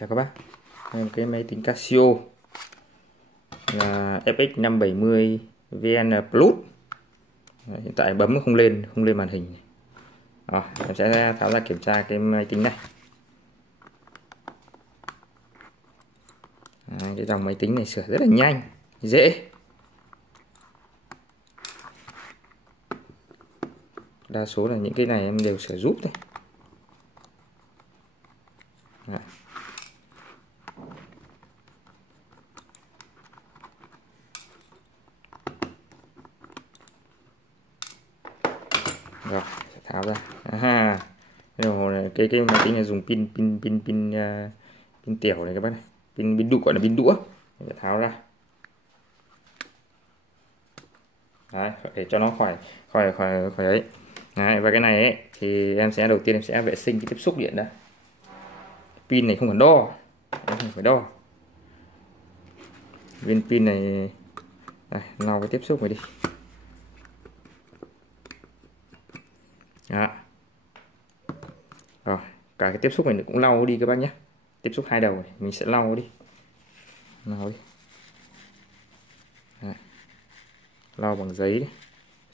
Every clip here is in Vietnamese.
Chào các bác, đây là cái máy tính Casio là FX 570 VN Plus. Hiện tại bấm không lên màn hình. Em sẽ tháo ra kiểm tra cái máy tính này. Cái dòng máy tính này sửa rất là nhanh, dễ. Đa số là những cái này em đều sửa giúp thôi. Rồi, sẽ tháo ra. Cái đồng hồ này, cái máy tính này dùng pin tiểu này các bác này, pin đũa, gọi là pin đũa. Sẽ tháo ra. Đấy, để cho nó khỏi ấy. Đấy, và cái này ấy, thì em sẽ đầu tiên em sẽ vệ sinh cái tiếp xúc điện đã. Pin này không cần đo, em không phải đo. Viên pin này, lau cái tiếp xúc này đi. Đó. Rồi, cả cái tiếp xúc này cũng lau đi các bác nhé. Tiếp xúc hai đầu này mình sẽ lau đi. Lau đi. Đấy. Lau bằng giấy,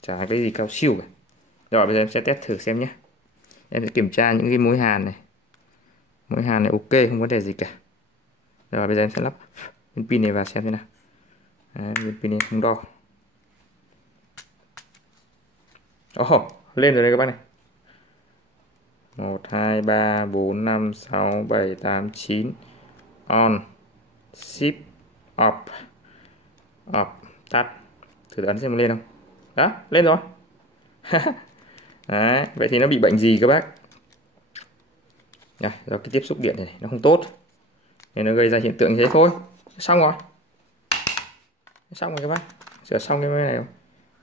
chả cái gì cao siêu cả. Rồi bây giờ em sẽ test thử xem nhé. Em sẽ kiểm tra những cái mối hàn này. Mối hàn này ok, không vấn đề gì cả. Rồi bây giờ em sẽ lắp viên pin này vào xem thế nào. Đấy, viên pin này không đo. Lên rồi đây các bác này. 1, 2, 3, 4, 5, 6, 7, 8, 9. On. Shift. Off. Off. Tắt. Thử ấn xem lên không. Đó, lên rồi. Đấy, vậy thì nó bị bệnh gì các bác? Do cái tiếp xúc điện này nó không tốt nên nó gây ra hiện tượng như thế thôi. Xong rồi. Xong rồi các bác. Sửa xong cái máy này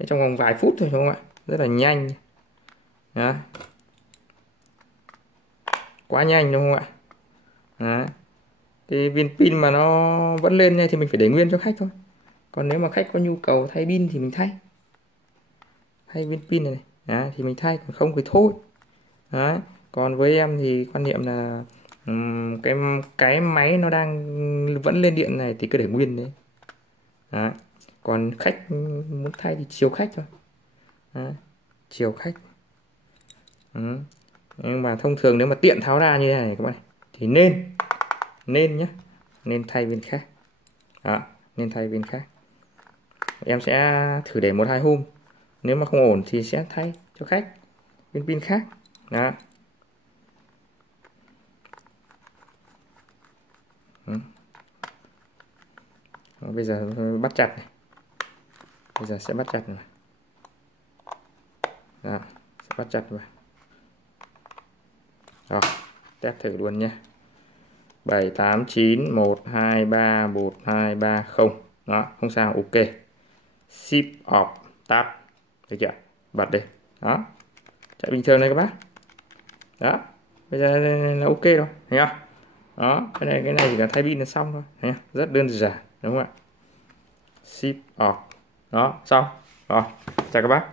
trong vòng vài phút thôi đúng không ạ? Rất là nhanh. Đó. Quá nhanh đúng không ạ? Đó. Cái viên pin mà nó vẫn lên này thì mình phải để nguyên cho khách thôi. Còn nếu mà khách có nhu cầu thay pin thì mình thay viên pin này. Đó, thì mình thay, còn không thì thôi. Đó. Còn với em thì quan niệm là cái máy nó đang vẫn lên điện này thì cứ để nguyên đấy. Đó. Còn khách muốn thay thì chiều khách thôi. Đó. Chiều khách. Nhưng mà thông thường nếu mà tiện tháo ra như thế này các bạn thì nên nhé, nên thay viên khác. Đó, nên thay viên khác. Em sẽ thử để 1-2 hôm, nếu mà không ổn thì sẽ thay cho khách viên pin khác. Đó. Bây giờ bắt chặt này. Bây giờ sẽ bắt chặt này. Đó, sẽ bắt chặt vào. Rồi, test thử luôn nhé. 7, 8, 9, 1, 2, 3, 1, 2, 3, 0. Đó, không sao, ok. Shift off, tắt. Được chưa? Bật đi. Đó. Chạy bình thường này các bác. Đó. Bây giờ là ok rồi, thấy không? Đó, cái này chỉ cần thay pin là xong thôi, thấy không? Rất đơn giản, đúng không ạ? Shift off. Đó, xong. Rồi, chào các bác.